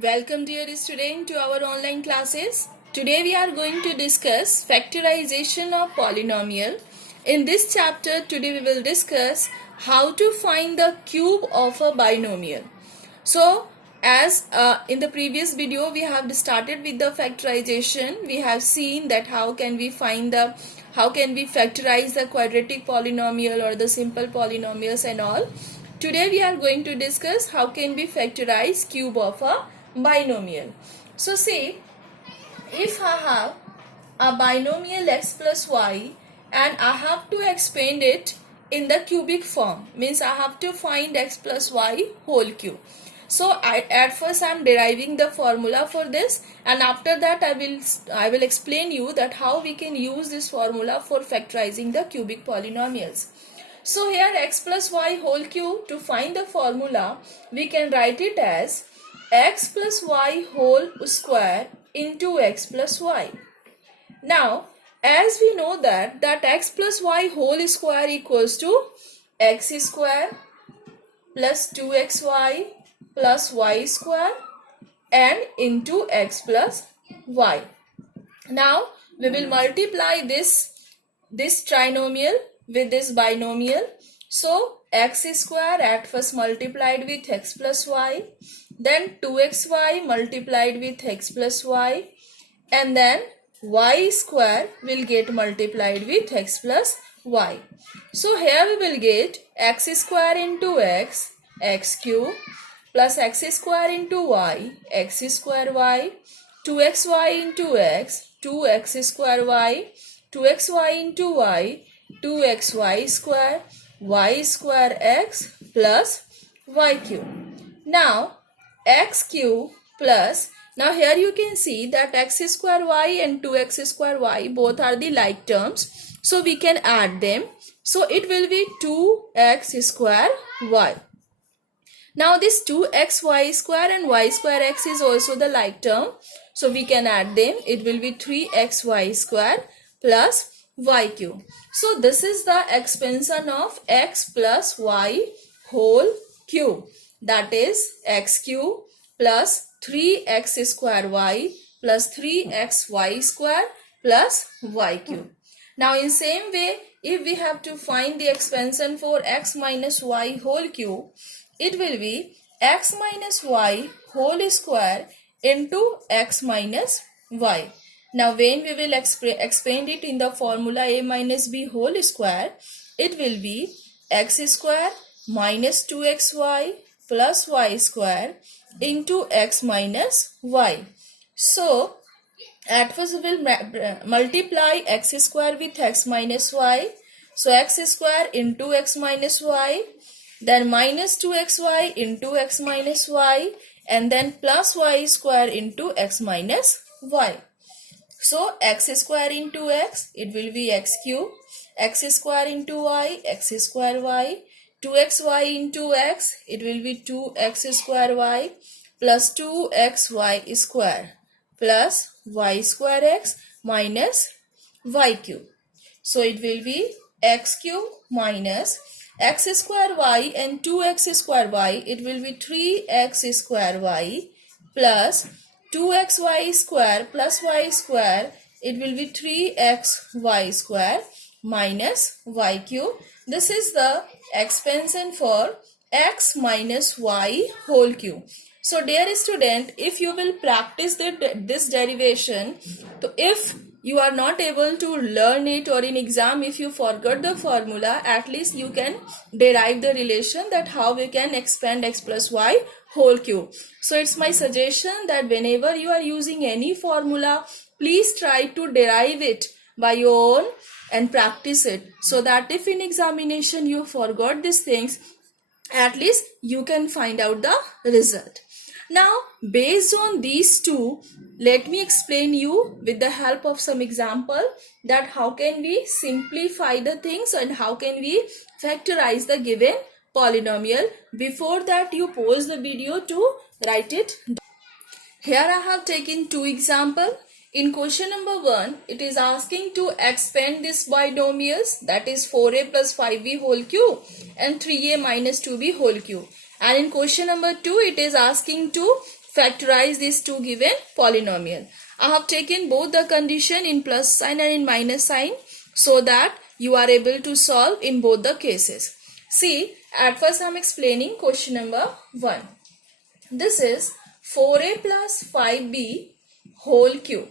Welcome dear student to our online classes. Today we are going to discuss factorization of polynomial. In this chapter today we will discuss how to find the cube of a binomial. So as in the previous video we have started with the factorization. We have seen that how can we factorize the quadratic polynomial or the simple polynomials and all. Today we are going to discuss how can we factorize cube of a binomial. So see, if I have a binomial x plus y and I have to expand it in the cubic form, means I have to find x plus y whole cube. So at first I am deriving the formula for this, and after that I will explain you that how we can use this formula for factorizing the cubic polynomials. So here x plus y whole cube, to find the formula we can write it as x plus y whole square into x plus y. Now as we know that x plus y whole square equals to x square plus 2xy plus y square and into x plus y. Now we will multiply this trinomial with this binomial. So x square at first multiplied with x plus y, then 2xy multiplied with x plus y, and then y square will get multiplied with x plus y. So here we will get x square into x cube, plus x square into y, x square y, 2xy into x, 2x square y, 2xy into y, 2xy square, y square x plus y cube. Now x cube plus, now here you can see that x square y and 2x square y both are the like terms, so we can add them. So it will be 2x square y. Now this 2xy square and y square x is also the like term, so we can add them. It will be 3xy square plus y cube. So this is the expansion of x plus y whole cube, that is x cube plus 3x square y plus 3xy square plus y cube. Now in same way, if we have to find the expansion for x minus y whole cube, it will be x minus y whole square into x minus y. Now when we will expand it in the formula a minus b whole square, it will be x square minus 2xy plus y square into x minus y. So at first we will multiply x square with x minus y. So x square into x minus y, then minus 2xy into x minus y, and then plus y square into x minus y. So x square into x, it will be x cube, x square into y, x square y, 2xy into x, it will be 2x square y plus 2xy square plus y square x minus y cube. So it will be x cube minus x square y and 2x square y, it will be 3x square y plus 2xy square plus y square, it will be 3xy square minus y cube. This is the expansion for x minus y whole cube. So dear student, if you will practice this derivation, so if you are not able to learn it, or in exam if you forgot the formula, at least you can derive the relation that how we can expand x plus y whole cube. So it's my suggestion that whenever you are using any formula, please try to derive it by your own and practice it, so that if in examination you forgot these things, at least you can find out the result. Now based on these two, let me explain you with the help of some example that how can we simplify the things and how can we factorize the given polynomial. Before that, you pause the video to write it. Here I have taken two examples. In question number 1, it is asking to expand this binomials, that is 4a plus 5b whole cube and 3a minus 2b whole cube. And in question number 2, it is asking to factorize these two given polynomial. I have taken both the condition in plus sign and in minus sign so that you are able to solve in both the cases. See, at first I am explaining question number 1. This is 4a plus 5b whole cube.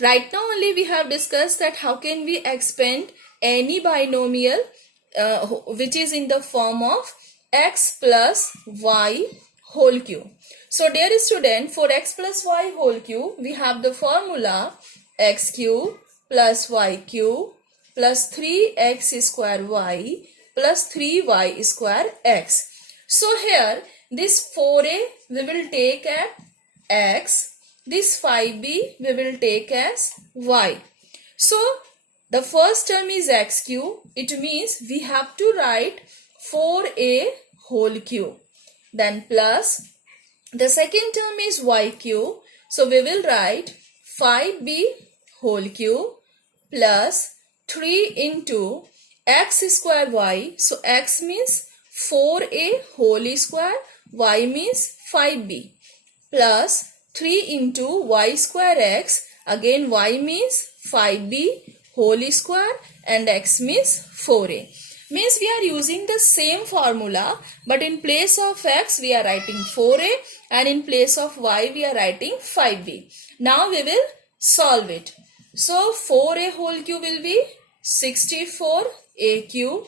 Right now only we have discussed that how can we expand any binomial which is in the form of x plus y whole cube. So dear student, for x plus y whole cube, we have the formula x cube plus y cube plus 3x square y plus 3y square x. So here this 4a we will take as x, this 5b we will take as y. So the first term is x cube. It means we have to write 4a whole cube. Then plus the second term is y cube. So we will write 5b whole cube plus 3 into x square y. So x means 4a whole square, y means 5b, plus 3 into y square x. Again y means 5b whole square and x means 4a. Means we are using the same formula, but in place of x we are writing 4a and in place of y we are writing 5b. Now we will solve it. So 4a whole cube will be 64a cube.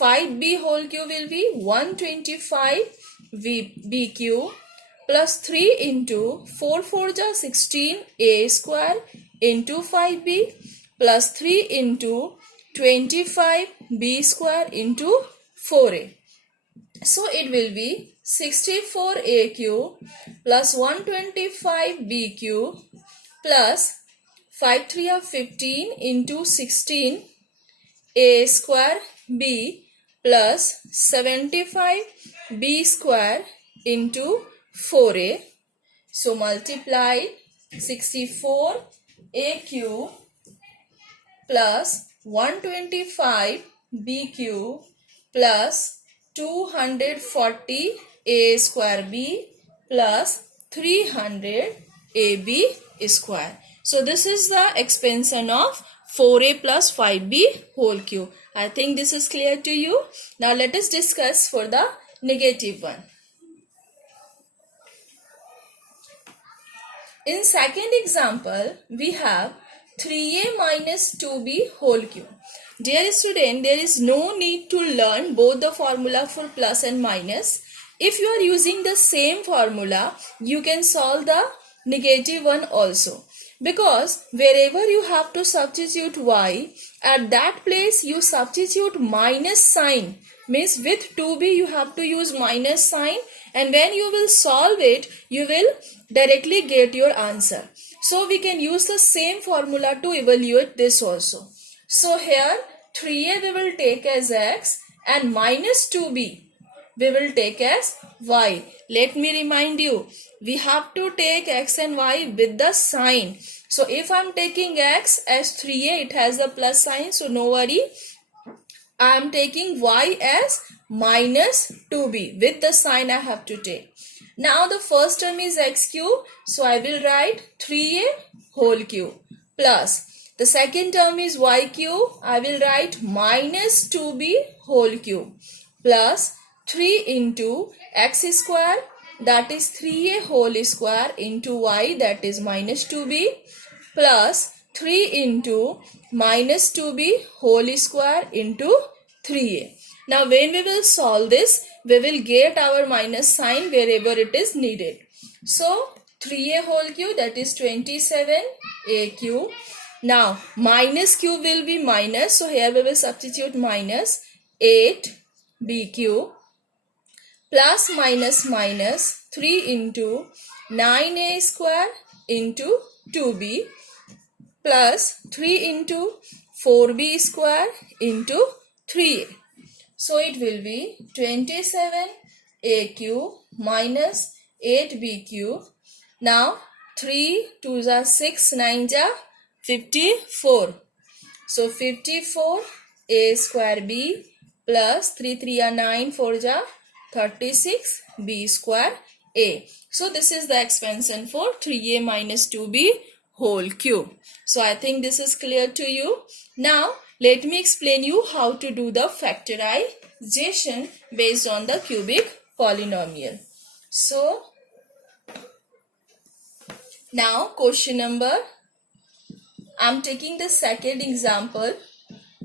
5b whole cube will be 125b cube plus 3 into 4 4 ja 16a square into 5b plus 3 into 25b square into 4a. So it will be 64a cube plus 125b cube plus 5 3 are 15 into 16a square b plus 75b square into 4a. So multiply 64a cube plus 125b cube plus 240a square b plus 300ab square. So this is the expansion of 4a plus 5b whole cube. I think this is clear to you. Now let us discuss for the negative one. In second example, we have 3a minus 2b whole cube. Dear student, there is no need to learn both the formula for plus and minus. If you are using the same formula, you can solve the negative one also. Because wherever you have to substitute y, at that place you substitute minus sign. Means with 2b you have to use minus sign, and when you will solve it, you will directly get your answer. So we can use the same formula to evaluate this also. So here 3a we will take as x and minus 2b we will take as y. Let me remind you, we have to take x and y with the sign. So if I am taking x as 3a, it has a plus sign, so no worry. I am taking y as minus 2b. With the sign I have to take. Now the first term is x cube, so I will write 3a whole cube plus the second term is y cube. I will write minus 2b whole cube plus 3 into x square, that is 3a whole square into y, that is minus 2b, plus 3 into minus 2b whole square into 3a. Now when we will solve this, we will get our minus sign wherever it is needed. So 3a whole cube, that is 27a cube. Now minus cube will be minus, so here we will substitute minus 8b cube plus minus minus 3 into 9a square into 2b plus 3 into 4b square into 3a. So it will be 27a cube minus 8b cube. Now 3 2s are 6, 9s are 54. So 54a square b plus 3 3 are 9, 4s are 36b square a. So this is the expansion for 3a minus 2b whole cube. So I think this is clear to you. Now let me explain you how to do the factorization based on the cubic polynomial. So now question number, I'm taking the second example,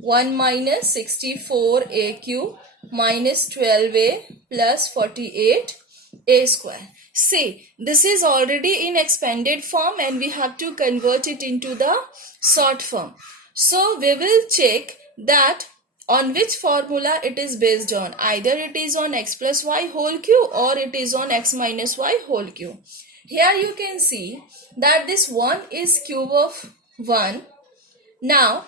1 minus 64a cube minus 12a plus 48a square. See, this is already in expanded form and we have to convert it into the short form. So we will check that on which formula it is based on. Either it is on x plus y whole cube or it is on x minus y whole cube. Here you can see that this 1 is cube of 1. Now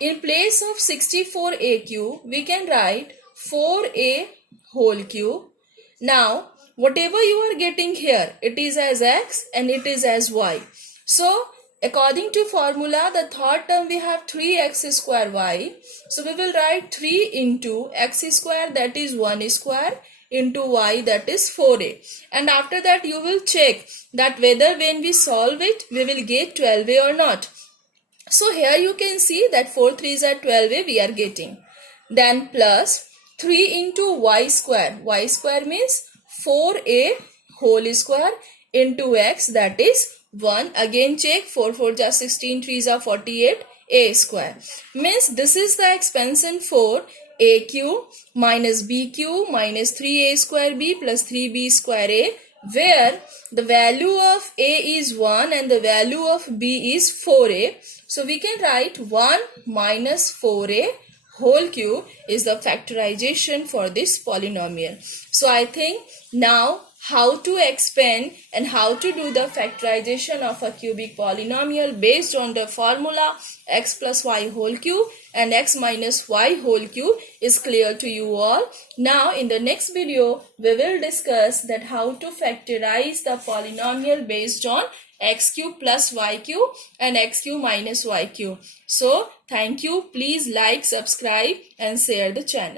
in place of 64a cube, we can write 4a whole cube. Now, whatever you are getting here, it is as x and it is as y. So, according to formula, the third term we have 3x square y. So, we will write 3 into x square, that is 1 square, into y, that is 4a. And after that, you will check that whether when we solve it, we will get 12a or not. So here you can see that 4 3s are 12a we are getting. Then plus 3 into y square. Y square means 4a whole square into x, that is 1. Again check, 4 4 are 16, 3s are 48, a square. Means this is the expansion for a cube minus b cube minus 3a square b plus 3b square a, where the value of a is 1 and the value of b is 4a. So we can write 1 minus 4a whole cube is the factorization for this polynomial. So I think now how to expand and how to do the factorization of a cubic polynomial based on the formula x plus y whole cube and x minus y whole cube is clear to you all. Now in the next video we will discuss that how to factorize the polynomial based on x cube plus y cube and x cube minus y cube. So thank you. Please like, subscribe and share the channel.